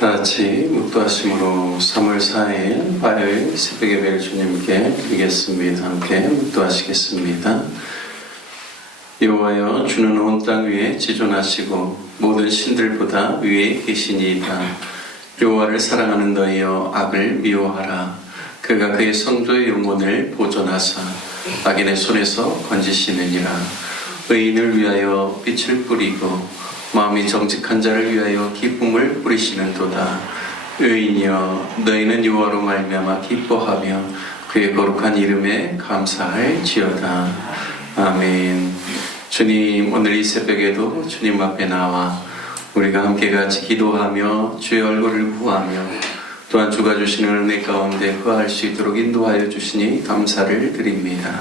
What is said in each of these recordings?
다 같이 묵도하심으로 3월 4일 화요일 새벽 예배를 주님께 드리겠습니다. 함께 묵도하시겠습니다. 여호와여, 주는 온 땅 위에 지존하시고 모든 신들보다 위에 계시니이다. 여호와를 사랑하는 너희여, 악을 미워하라. 그가 그의 성도의 영혼을 보존하사 악인의 손에서 건지시느니라. 의인을 위하여 빛을 뿌리고 마음이 정직한 자를 위하여 기쁨을 뿌리시는도다. 의인이여, 너희는 여호와로 말미암아 기뻐하며 그의 거룩한 이름에 감사할지어다. 아멘. 주님, 오늘 이 새벽에도 주님 앞에 나와 우리가 함께 같이 기도하며 주의 얼굴을 구하며 또한 주가 주시는 은혜 가운데 거할 수 있도록 인도하여 주시니 감사를 드립니다.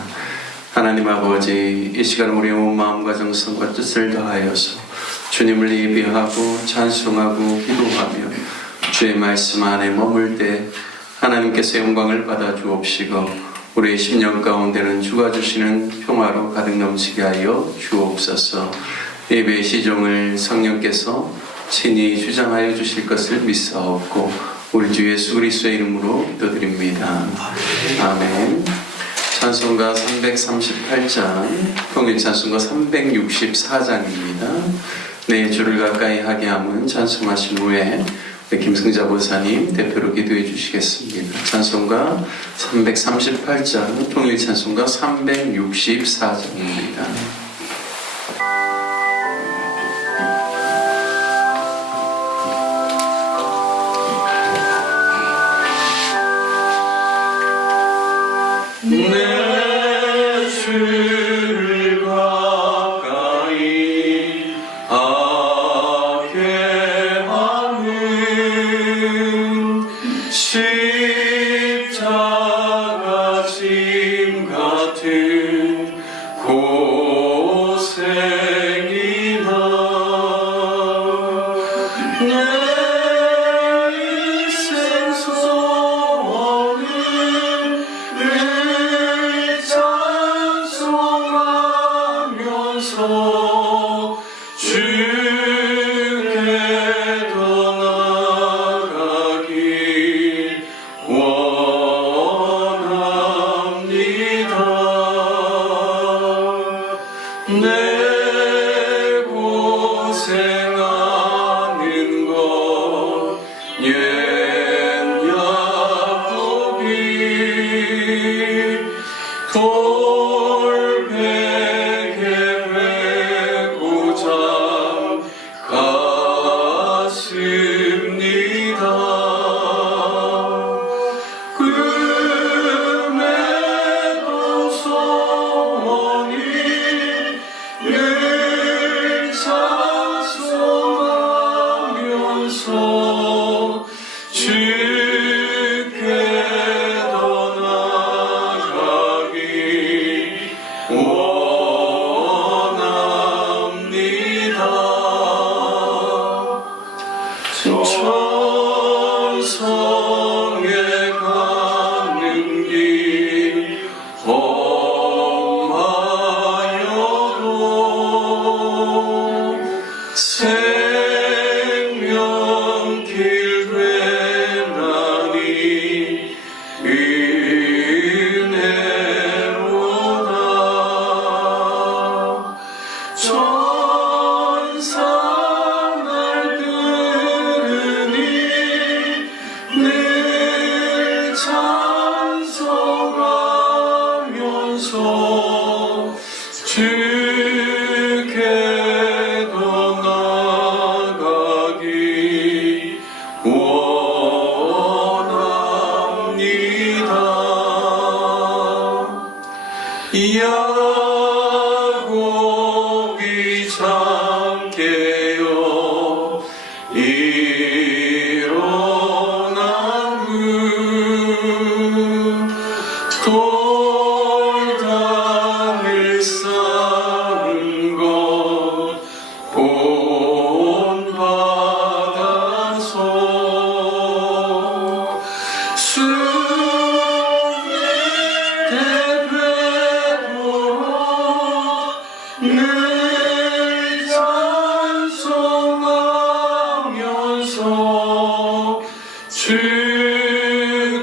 하나님 아버지, 이 시간 우리의 온 마음과 정성과 뜻을 다하여서 주님을 예배하고 찬송하고 기도하며 주의 말씀 안에 머물 때 하나님께서 영광을 받아 주옵시고 우리의 심령 가운데는 주가 주시는 평화로 가득 넘치게 하여 주옵소서. 예배의 시종을 성령께서 친히 주장하여 주실 것을 믿사옵고 우리 주 예수 그리스도의 이름으로 기도드립니다. 아멘. 찬송가 338장, 통일 찬송가 364장입니다. 내 주를 가까이 하게 함은 찬송하신 후에 김승자 보사님 대표로 기도해 주시겠습니다. 찬송가 338장, 통일 찬송가 364장입니다. 늘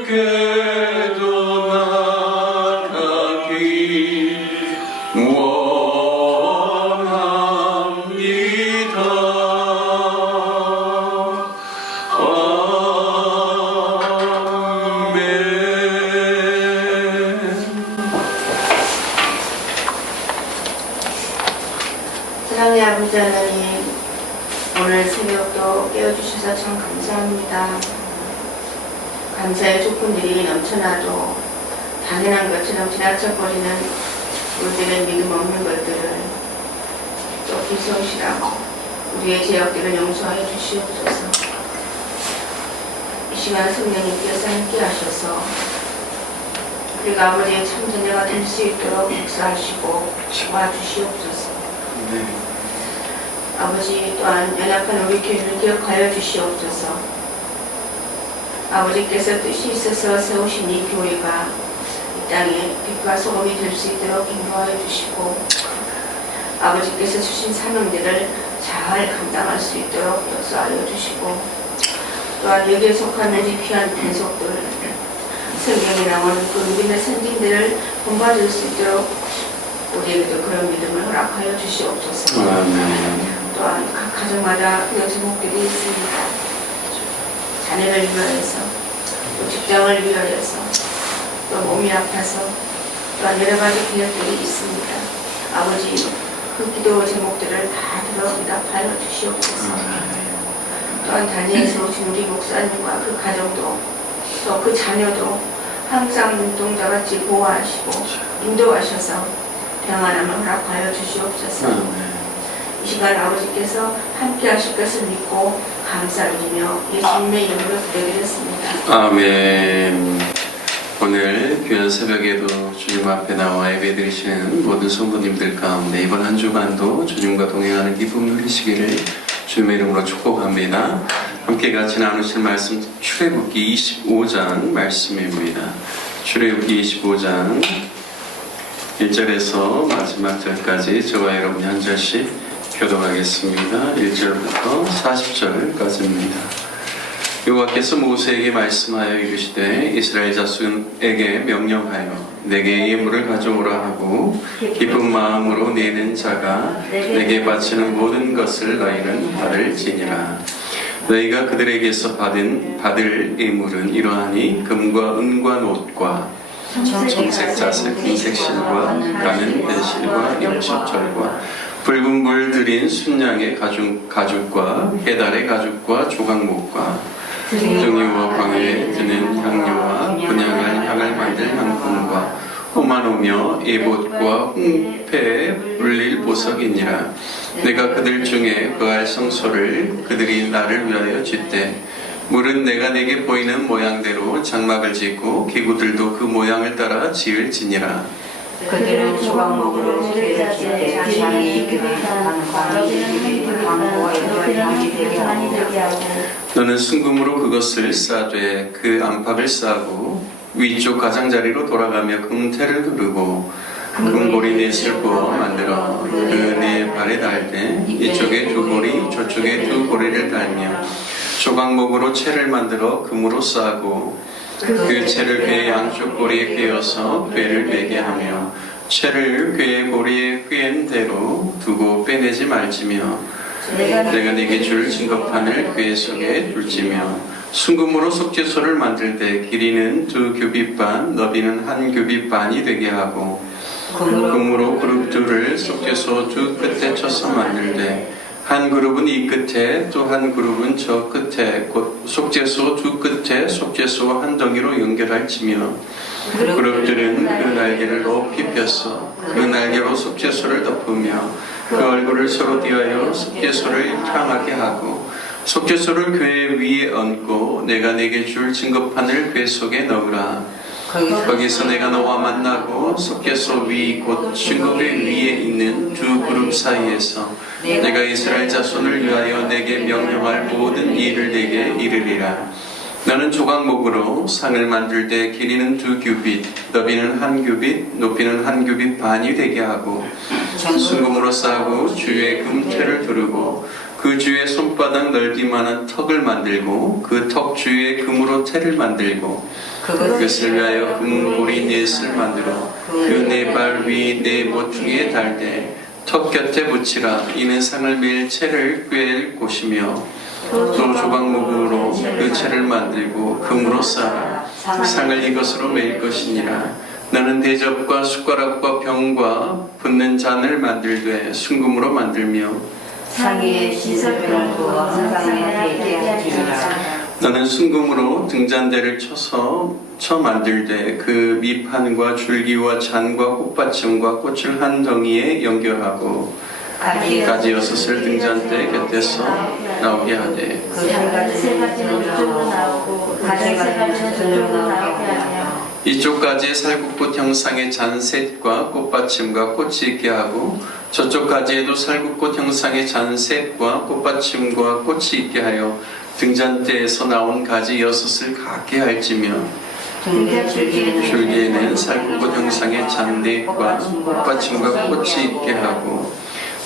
주께도 나가기 사랑의 아버지 하나님, 오늘 새벽도 깨워주셔서 참 감사합니다. 감사의 조건들이 넘쳐나도 당연한 것처럼 지나쳐버리는 우리들의 믿음 없는 것들을 또 비성실하고 우리의 죄악들을 용서하여 주시옵소서. 이 시간 성령님께서 함께 하셔서 우리가 아버지의 참전자가 될 수 있도록 역사하시고 도와주시옵소서. 네. 아버지 또한 연약한 우리 교회를 기억하여 주시옵소서. 아버지께서 뜻이 있어서 세우신 이 교회가 이 땅에 빛과 소금이 될 수 있도록 인도하여 주시고, 아버지께서 주신 사명들을 잘 감당할 수 있도록 역사하여 주시고, 또한 여기에 속한 우리 귀한 권속들, 성경에 나오는 그 믿음의 선진들을 본받을 수 있도록 우리에게도 그런 믿음을 허락하여 주시옵소서. 또한 각 가정마다 그 제목들이 있습니다. 자녀를 위하여서, 또 직장을 위하여서, 또 몸이 아파서, 또한 여러 가지 기력들이 있습니다. 아버지, 그 기도 제목들을 다 들어 응답하여 주시옵소서. 또한 단위에서 오신 우리 목사님과 그 가정도, 또 그 자녀도 항상 눈동자같이 보호하시고 인도하셔서 평안함을 허락하여 주시옵소서. 이 시간 아버지께서 함께 하실 것을 믿고 감사드리며 예수님의 이름으로 기도드렸습니다. 아멘. 오늘 귀한 새벽에도 주님 앞에 나와 예배드리시는 모든 성도님들 가운데 이번 한 주간도 주님과 동행하는 기쁨을 누리시기를 주님의 이름으로 축복합니다. 함께 같이 나누실 말씀 출애굽기 25장 말씀입니다. 출애굽기 25장 1절에서 마지막 절까지 저와 여러분이 한 절씩 교독하겠습니다. 1절부터 40절까지입니다. 여호와께서 모세에게 말씀하여 이르시되 이스라엘 자손에게 명령하여 내게 예물을 가져오라 하고 기쁜 마음으로 내는 자가 내게 바치는 모든 것을 너희는 받을지니라. 너희가 그들에게서 받을 예물은 이러하니 금과 은과 놋과 청색 자색 금색 실과 가는 배실과 염십철과 붉은 불 들인 순양의 가죽과 해달의 가죽과 조각목과 등유와 광야에 드는 향료와 분향한 향을 만들 향품과 호마노며 에봇과 홍패에 울릴 보석이니라. 내가 그들 중에 그할 성소를 그들이 나를 위하여 짓되 물은 내가 내게 보이는 모양대로 장막을 짓고 기구들도 그 모양을 따라 지을지니라. 그들은 조각목으로 그들을 짓되 향이 그들한 광고와 연결 향이 되게 하고 너는 순금으로 그것을 싸되 그 안팎을 싸고 위쪽 가장자리로 돌아가며 금태를 두르고 금고리 넷을 부어 만들어 그 네 발에 달되 이쪽에 두 고리 저쪽에 두 고리를 달며 조각목으로 채를 만들어 금으로 싸고 그 채를 궤의 양쪽 고리에 꿰어서 궤를 매게 하며 채를 궤의 고리에 꿰은 대로 두고 빼내지 말지며 내가 네게 줄 증거판을 궤 속에 둘지며 순금으로 속죄소를 만들 때 길이는 2규빗 반, 너비는 1규빗 반이 되게 하고 금으로 그룹 둘을 속죄소 두 끝에 쳐서 만들되 한 그룹은 이 끝에 또 한 그룹은 저 끝에 곧 속죄소 두 끝에 속죄소 한 덩이로 연결할지며 그룹들은 그 날개를 높이 펴서 그 날개로 속죄소를 덮으며 그 얼굴을 서로 띄하여 속죄소를 향하게 하고 속죄소를 궤 위에 얹고 내가 내게 줄 증거판을 궤 속에 넣으라. 거기서 내가 너와 만나고 속죄소 위 곧 증거궤 위에 있는 두 그룹 사이에서 내가 이스라엘 자손을 위하여 내게 명령할 모든 일을 내게 이르리라. 너는 조각목으로 상을 만들 때 길이는 2규빗, 너비는 1규빗, 높이는 1규빗 반이 되게 하고 순금으로 싸고 주위에 금태를 두르고 그 그 주위에 손바닥 넓이만한 턱을 만들고 그 턱 주위에 금으로 태를 만들고 그것을 위하여 금고리 넷을 만들어 그 네 발 위 네 모퉁이에 달되 턱 곁에 붙이라. 이는 상을 매일 채를 꿰일 곳이며 또 조각목으로 그 채를 만들고 금으로 쌓아 상을 이것으로 매일 것이니라. 너는 대접과 숟가락과 병과 붓는 잔을 만들되 순금으로 만들며 상에 시설병 부어 상상에 대기하리라. 너는 순금으로 등잔대를 쳐 만들되 그 밑판과 줄기와 잔과 꽃받침과 꽃을 한 덩이에 연결하고 가지 여섯을 등잔대 곁에서 나오게 하되 그 한 가지 세 가지는 이쪽으로 나오고 다른 세 가지는 저쪽으로 나오게 하며 이쪽 가지에 살구꽃 형상의 잔셋과 꽃받침과 꽃이 있게 하고 저쪽 가지에도 살구꽃 형상의 잔셋과 꽃받침과 꽃이 있게 하여 등잔대에서 나온 가지 여섯을 갖게 할지며 줄기에는 살구꽃 형상의 잔대과 꽃받침과 꽃이 있게 하고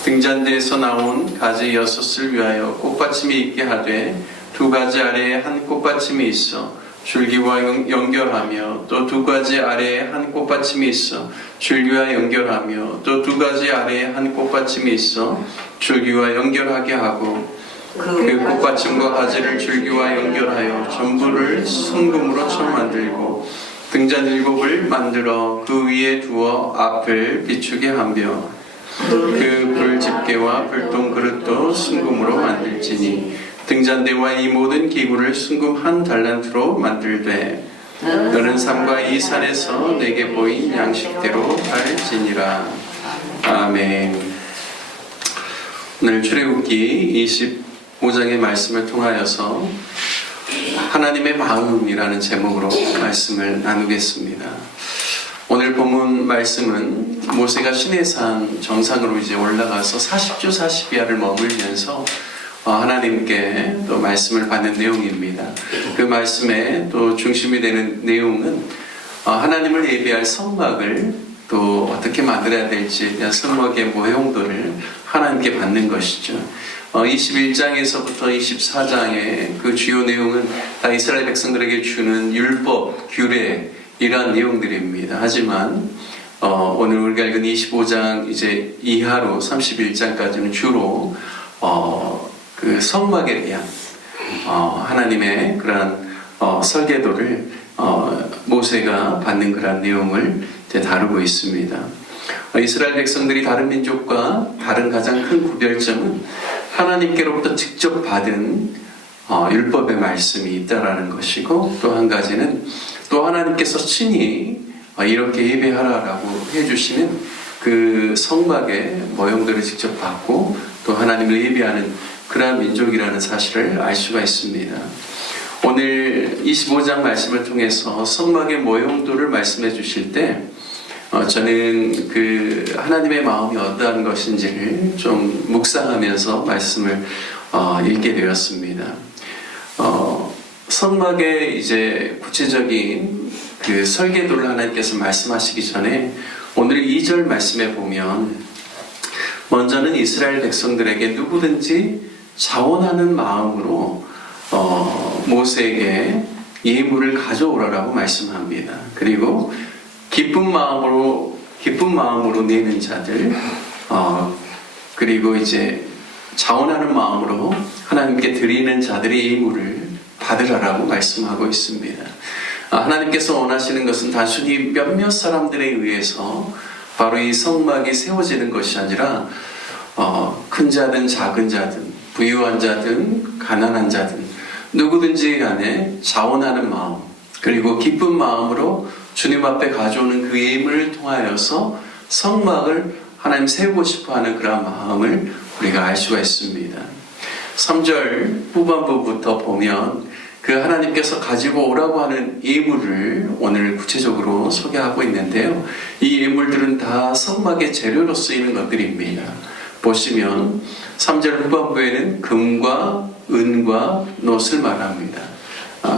등잔대에서 나온 가지 여섯을 위하여 꽃받침이 있게 하되 두 가지 아래에 한 꽃받침이 있어 줄기와 연결하며 또 두 가지 아래에 한 꽃받침이 있어 줄기와 연결하며 또 두 가지 아래에 한 꽃받침이 있어 줄기와 연결하게 하고 그 꽃받침과 가지를 줄기와 연결하여 전부를 순금으로 쳐 만들고 등잔 7을 만들어 그 위에 두어 앞을 비추게 하며 그 불집게와 불똥 그릇도 순금으로 만들지니 등잔대와 이 모든 기구를 순금 한 달란트로 만들되 너는 산과 이 산에서 내게 보인 양식대로 할지니라. 아멘. 오늘 출애굽기 25장의 말씀을 통하여서 하나님의 마음이라는 제목으로 말씀을 나누겠습니다. 오늘 본문 말씀은 모세가 시내산 정상으로 이제 올라가서 40주 40야를 머물면서 하나님께 또 말씀을 받는 내용입니다. 그 말씀의 또 중심이 되는 내용은 하나님을 예배할 성막을 또 어떻게 만들어야 될지에 대한 성막의 모형도를 하나님께 받는 것이죠. 21장에서부터 24장의 그 주요 내용은 이스라엘 백성들에게 주는 율법, 규례 이러한 내용들입니다. 하지만 오늘 우리가 읽은 25장 이제 이하로 31장까지는 주로 그 성막에 대한 하나님의 그러한 설계도를 모세가 받는 그러한 내용을 이제 다루고 있습니다. 이스라엘 백성들이 다른 민족과 다른 가장 큰 구별점은 하나님께로부터 직접 받은 율법의 말씀이 있다라는 것이고 또 한 가지는 또 하나님께서 친히 이렇게 예배하라라고 해주시는 그 성막의 모형들을 직접 받고 또 하나님을 예배하는 그러한 민족이라는 사실을 알 수가 있습니다. 오늘 25장 말씀을 통해서 성막의 모형도를 말씀해 주실 때 저는 그 하나님의 마음이 어떠한 것인지를 좀 묵상하면서 말씀을 읽게 되었습니다. 성막의 이제 구체적인 그 설계도를 하나님께서 말씀하시기 전에 오늘 2절 말씀에 보면 먼저는 이스라엘 백성들에게 누구든지 자원하는 마음으로 모세에게 예물을 가져오라라고 말씀합니다. 그리고 기쁜 마음으로 내는 자들, 그리고 이제 자원하는 마음으로 하나님께 드리는 자들의 예물을 받으라라고 말씀하고 있습니다. 하나님께서 원하시는 것은 단순히 몇몇 사람들에 의해서 바로 이 성막이 세워지는 것이 아니라 큰 자든 작은 자든 부유한 자든 가난한 자든 누구든지 간에 자원하는 마음 그리고 기쁜 마음으로 주님 앞에 가져오는 그 예물을 통하여서 성막을 하나님 세우고 싶어하는 그런 마음을 우리가 알 수가 있습니다. 3절 후반부부터 보면 그 하나님께서 가지고 오라고 하는 예물을 오늘 구체적으로 소개하고 있는데요. 이 예물들은 다 성막의 재료로 쓰이는 것들입니다. 보시면 3절 후반부에는 금과 은과 놋을 말합니다.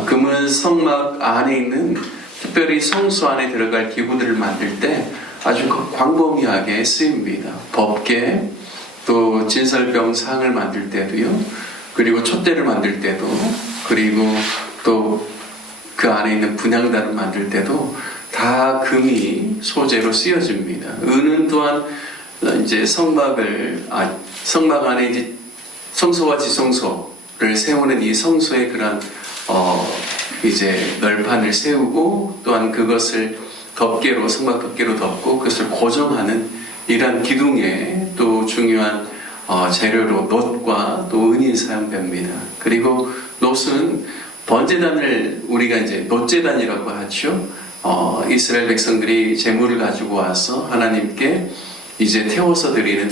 금은 성막 안에 있는 특별히 성소 안에 들어갈 기구들을 만들 때 아주 광범위하게 쓰입니다. 법계, 또 진설병 상을 만들 때도요. 그리고 촛대를 만들 때도, 그리고 또 그 안에 있는 분향단을 만들 때도 다 금이 소재로 쓰여집니다. 은은 또한 이제 성막 안에 이제 성소와 지성소를 세우는 이 성소의 그런 이제 널판을 세우고, 또한 그것을 덮개로, 성막 덮개로 덮고 그것을 고정하는 이러한 기둥에 또 중요한 재료로 놋과 또 은이 사용됩니다. 그리고 놋은 번제단을 우리가 이제 놋제단이라고 하죠. 이스라엘 백성들이 제물을 가지고 와서 하나님께 이제 태워서 드리는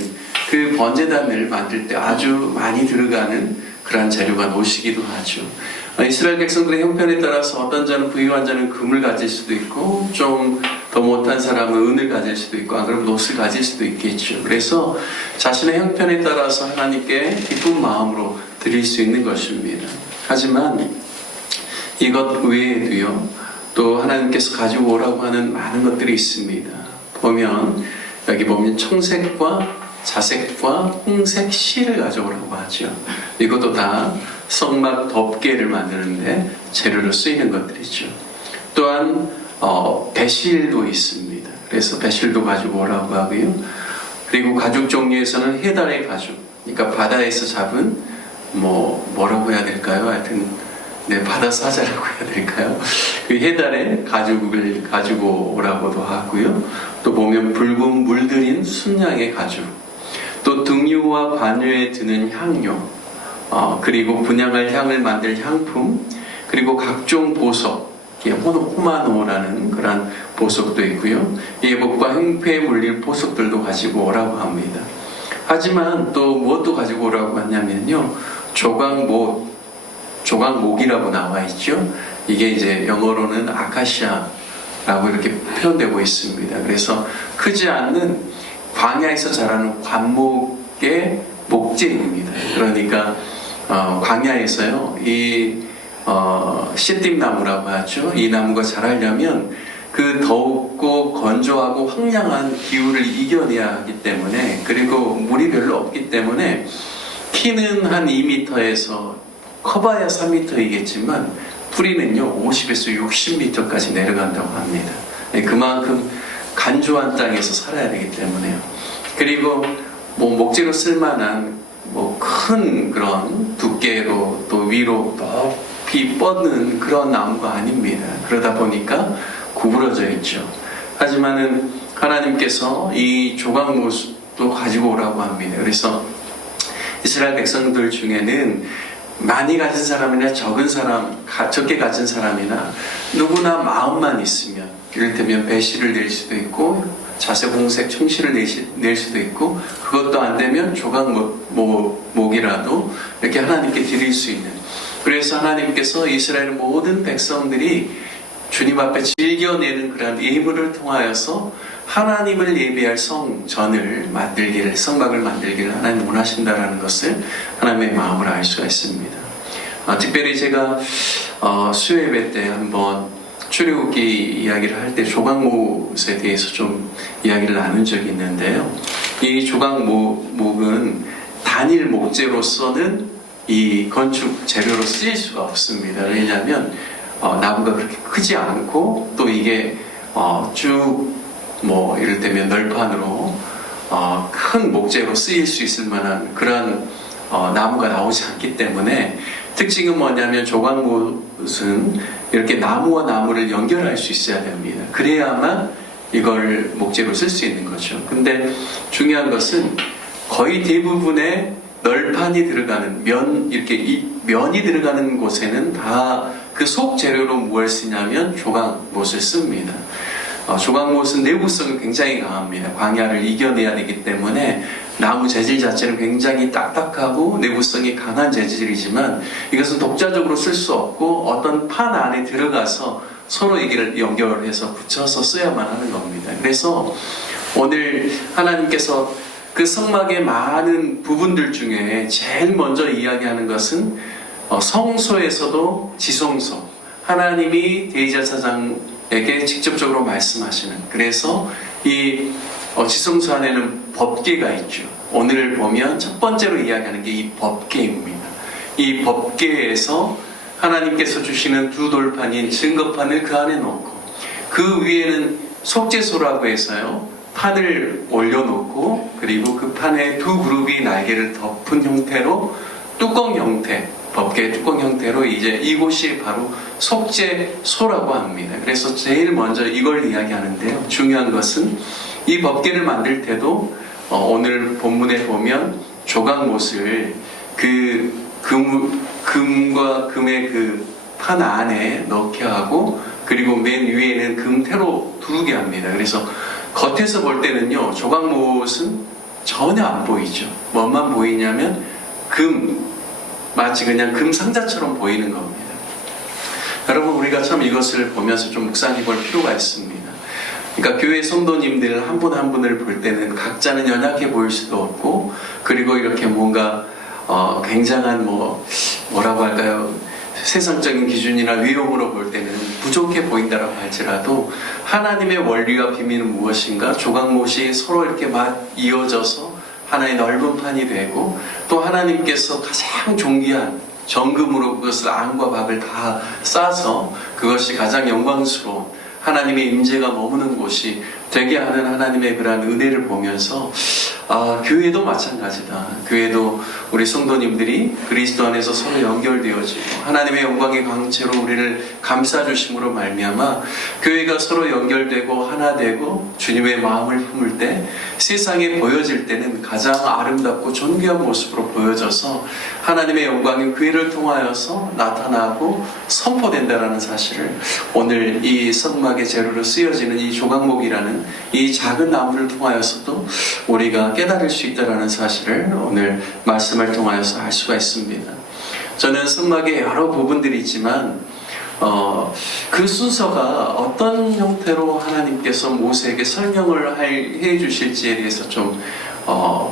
그 번제단을 만들 때 아주 많이 들어가는 그러한 재료가 놋이기도 하죠. 이스라엘 백성들의 형편에 따라서 어떤 자는 부유한 자는 금을 가질 수도 있고, 좀 더 못한 사람은 은을 가질 수도 있고, 안 그러면 놋을 가질 수도 있겠죠. 그래서 자신의 형편에 따라서 하나님께 기쁜 마음으로 드릴 수 있는 것입니다. 하지만 이것 외에도요, 또 하나님께서 가지고 오라고 하는 많은 것들이 있습니다. 여기 보면 청색과 자색과 홍색 실을 가져오라고 하죠. 이것도 다 성막 덮개를 만드는데 재료로 쓰이는 것들이죠. 또한 배실도 있습니다. 그래서 배실도 가지고 오라고 하고요. 그리고 가죽 종류에서는 해달의 가죽, 그러니까 바다에서 잡은 뭐라고 해야 될까요? 하여튼 바다 사자라고 해야 될까요? 그 해달의 가죽을 가지고 오라고도 하고요. 또 보면 붉은 물들인 순양의 가죽, 또 등유와 관유에 드는 향료, 그리고 분향할 향을 만들 향품, 그리고 각종 보석, 호마노라는 그런 보석도 있고요. 예복과 행패에 물릴 보석들도 가지고 오라고 합니다. 하지만 또 무엇도 가지고 오라고 하냐면요, 조각목이라고 나와 있죠. 이게 이제 영어로는 아카시아라고 이렇게 표현되고 있습니다. 그래서 크지 않는 광야에서 자라는 관목의 목재입니다. 그러니까 광야에서요, 이 씨띠나무라고 하죠. 이 나무가 자라려면 그 더욱고 건조하고 황량한 기후를 이겨내야 하기 때문에, 그리고 물이 별로 없기 때문에 키는 한 2m에서 커봐야 3m이겠지만 뿌리는요 50에서 60m까지 내려간다고 합니다. 그만큼 간조한 땅에서 살아야 되기 때문에요. 그리고 목재로 쓸만한 큰 그런 두께로 또 위로 높이 뻗는 그런 나무가 아닙니다. 그러다 보니까 구부러져 있죠. 하지만은 하나님께서 이 조각못도 가지고 오라고 합니다. 그래서 이스라엘 백성들 중에는 많이 가진 사람이나 적게 가진 사람이나 누구나 마음만 있으면, 이를테면 배실을 낼 수도 있고 자색, 홍색, 청실을 낼 수도 있고, 그것도 안 되면 조각목이라도 이렇게 하나님께 드릴 수 있는, 그래서 하나님께서 이스라엘 모든 백성들이 주님 앞에 즐겨내는 그런 예물을 통하여서 하나님을 예배할 성막을 만들기를 하나님 원하신다라는 것을 하나님의 마음으로 알 수가 있습니다. 특별히 제가 수요예배 때 한번 출애굽기 이야기를 할 때 조각못에 대해서 좀 이야기를 나눈 적이 있는데요. 이 조각목은 단일 목재로서는 이 건축 재료로 쓰일 수가 없습니다. 왜냐하면 나무가 그렇게 크지 않고, 또 이게 이를테면 널판으로 큰 목재로 쓰일 수 있을 만한 그런 나무가 나오지 않기 때문에, 특징은 뭐냐면 조각못은 이렇게 나무와 나무를 연결할 수 있어야 됩니다. 그래야만 이걸 목재로 쓸 수 있는 거죠. 근데 중요한 것은 거의 대부분의 널판이 들어가는 면이 들어가는 곳에는 다 그 속 재료로 무엇을 쓰냐면 조각못을 씁니다. 조각못은 내구성이 굉장히 강합니다. 광야를 이겨내야 되기 때문에 나무 재질 자체는 굉장히 딱딱하고 내구성이 강한 재질이지만, 이것은 독자적으로 쓸 수 없고 어떤 판 안에 들어가서 서로 이걸 연결해서 붙여서 써야만 하는 겁니다. 그래서 오늘 하나님께서 그 성막의 많은 부분들 중에 제일 먼저 이야기하는 것은 성소에서도 지성소, 하나님이 대제사장에게 직접적으로 말씀하시는, 그래서 이 지성소 안에는 법궤가 있죠. 오늘 보면 첫 번째로 이야기하는 게 이 법궤입니다. 이 법궤에서 하나님께서 주시는 두 돌판인 증거판을 그 안에 놓고 그 위에는 속죄소라고 해서요 판을 올려놓고 그리고 그 판에 두 그룹이 날개를 덮은 형태로 뚜껑 형태, 법궤 뚜껑 형태로 이제 이곳이 바로 속죄소라고 합니다. 그래서 제일 먼저 이걸 이야기하는데요. 중요한 것은 이 법궤를 만들 때도 오늘 본문에 보면 조각못을 그 금과 금의 그 판 안에 넣게 하고 그리고 맨 위에는 금태로 두르게 합니다. 그래서 겉에서 볼 때는요 조각못은 전혀 안 보이죠. 뭐만 보이냐면 마치 그냥 금 상자처럼 보이는 겁니다. 여러분 우리가 참 이것을 보면서 좀 묵상해 볼 필요가 있습니다. 그러니까 교회 성도님들 한 분 한 분을 볼 때는 각자는 연약해 보일 수도 없고 그리고 이렇게 뭔가 굉장한 뭐라고 할까요? 세상적인 기준이나 위험으로 볼 때는 부족해 보인다라고 할지라도 하나님의 원리와 비밀은 무엇인가? 조각못이 서로 이렇게 막 이어져서 하나의 넓은 판이 되고 또 하나님께서 가장 존귀한 정금으로 그것을 안과 박을 다 싸서 그것이 가장 영광스러운 하나님의 임재가 머무는 곳이 되게 하는 하나님의 그러한 은혜를 보면서 교회도 마찬가지다. 교회도 우리 성도님들이 그리스도 안에서 서로 연결되어지고 하나님의 영광의 광채로 우리를 감싸주심으로 말미암아 교회가 서로 연결되고 하나 되고 주님의 마음을 품을 때 세상에 보여질 때는 가장 아름답고 존귀한 모습으로 보여져서 하나님의 영광이 교회를 통하여서 나타나고 선포된다라는 사실을 오늘 이 성막의 재료로 쓰여지는 이 조각목이라는 이 작은 나무를 통하여서도 우리가 깨달을 수 있다는 사실을 오늘 말씀을 통하여서 알 수가 있습니다. 저는 성막에 여러 부분들이 있지만 그 순서가 어떤 형태로 하나님께서 모세에게 설명을 해 주실지에 대해서 좀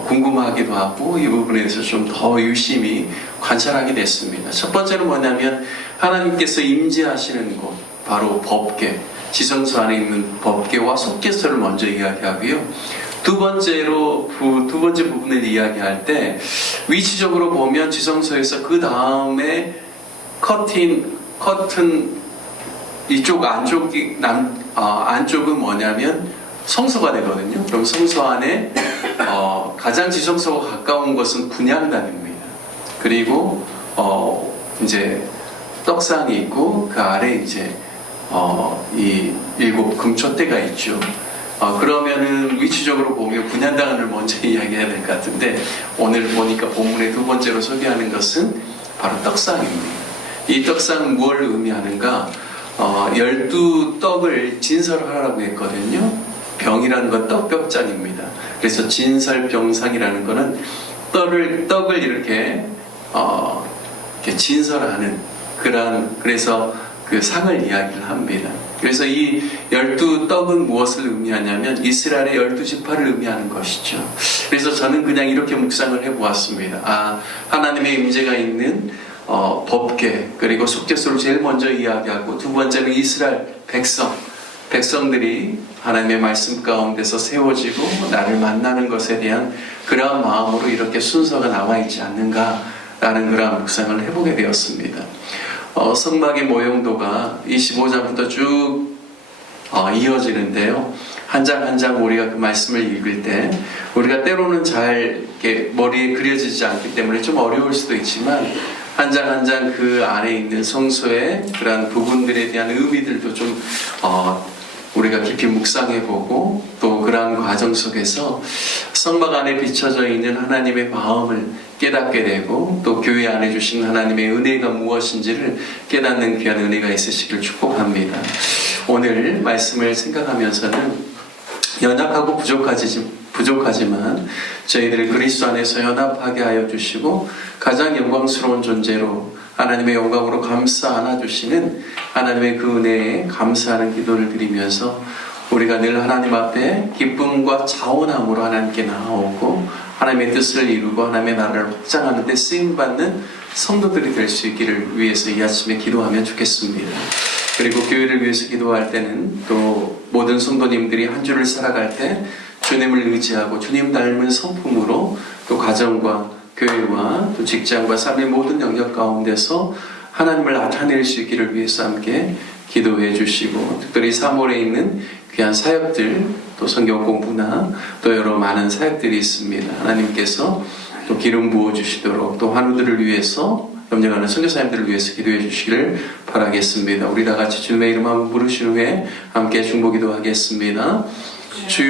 궁금하기도 하고 이 부분에 대해서 좀 더 유심히 관찰하게 됐습니다. 첫 번째는 뭐냐면 하나님께서 임재하시는 곳 바로 법궤 지성소 안에 있는 법궤와 속죄소를 먼저 이야기하고요. 두 번째 부분을 이야기할 때 위치적으로 보면 지성소에서 그 다음에 커튼 이쪽 안쪽은 뭐냐면 성소가 되거든요. 그럼 성소 안에 가장 지성소가 가까운 것은 분향단입니다. 그리고 이제 떡상이 있고 그 아래 이제 이 7 금촛대가 있죠. 그러면은 위치적으로 보면 분향단을 먼저 이야기해야 될 것 같은데 오늘 보니까 본문의 두 번째로 소개하는 것은 바로 떡상입니다. 이 떡상은 무엇을 의미하는가? 12떡을 진설하라고 했거든요. 병이라는 건 떡벽장입니다. 그래서 진설병상이라는 거는 떡을 이렇게 진설하는 그래서 그 상을 이야기를 합니다. 그래서 이 12떡은 무엇을 의미하냐면 이스라엘의 12지파를 의미하는 것이죠. 그래서 저는 그냥 이렇게 묵상을 해보았습니다. 하나님의 임재가 있는 법궤 그리고 속죄소를 제일 먼저 이야기하고 두 번째는 이스라엘 백성들이 하나님의 말씀 가운데서 세워지고 나를 만나는 것에 대한 그러한 마음으로 이렇게 순서가 나와 있지 않는가라는 그러한 묵상을 해보게 되었습니다. 성막의 모형도가 25장부터 쭉 이어지는데요. 한 장 한 장 우리가 그 말씀을 읽을 때 우리가 때로는 잘 이렇게 머리에 그려지지 않기 때문에 좀 어려울 수도 있지만 한 장 한 장 그 안에 있는 성소의 그러한 부분들에 대한 의미들도 좀 우리가 깊이 묵상해보고 또 그러한 과정 속에서 성막 안에 비춰져 있는 하나님의 마음을 깨닫게 되고 또 교회 안에 주신 하나님의 은혜가 무엇인지를 깨닫는 귀한 은혜가 있으시길 축복합니다. 오늘 말씀을 생각하면서는 연약하고 부족하지만 저희들을 그리스도 안에서 연합하게 하여 주시고 가장 영광스러운 존재로 하나님의 영광으로 감싸 안아주시는 하나님의 그 은혜에 감사하는 기도를 드리면서 우리가 늘 하나님 앞에 기쁨과 자원함으로 하나님께 나아오고 하나님의 뜻을 이루고 하나님의 나라를 확장하는 데 쓰임받는 성도들이 될 수 있기를 위해서 이 아침에 기도하면 좋겠습니다. 그리고 교회를 위해서 기도할 때는 또 모든 성도님들이 한 주를 살아갈 때 주님을 의지하고 주님 닮은 성품으로 또 가정과 교회와 또 직장과 삶의 모든 영역 가운데서 하나님을 나타낼 수 있기를 위해서 함께 기도해 주시고, 특별히 3월에 있는 귀한 사역들, 또 성경 공부나 또 여러 많은 사역들이 있습니다. 하나님께서 또 기름 부어 주시도록, 또 환우들을 위해서, 염려가는 선교사님들을 위해서 기도해 주시기를 바라겠습니다. 우리 다 같이 주님의 이름 한번 부르신 후에 함께 중보기도 하겠습니다. 주여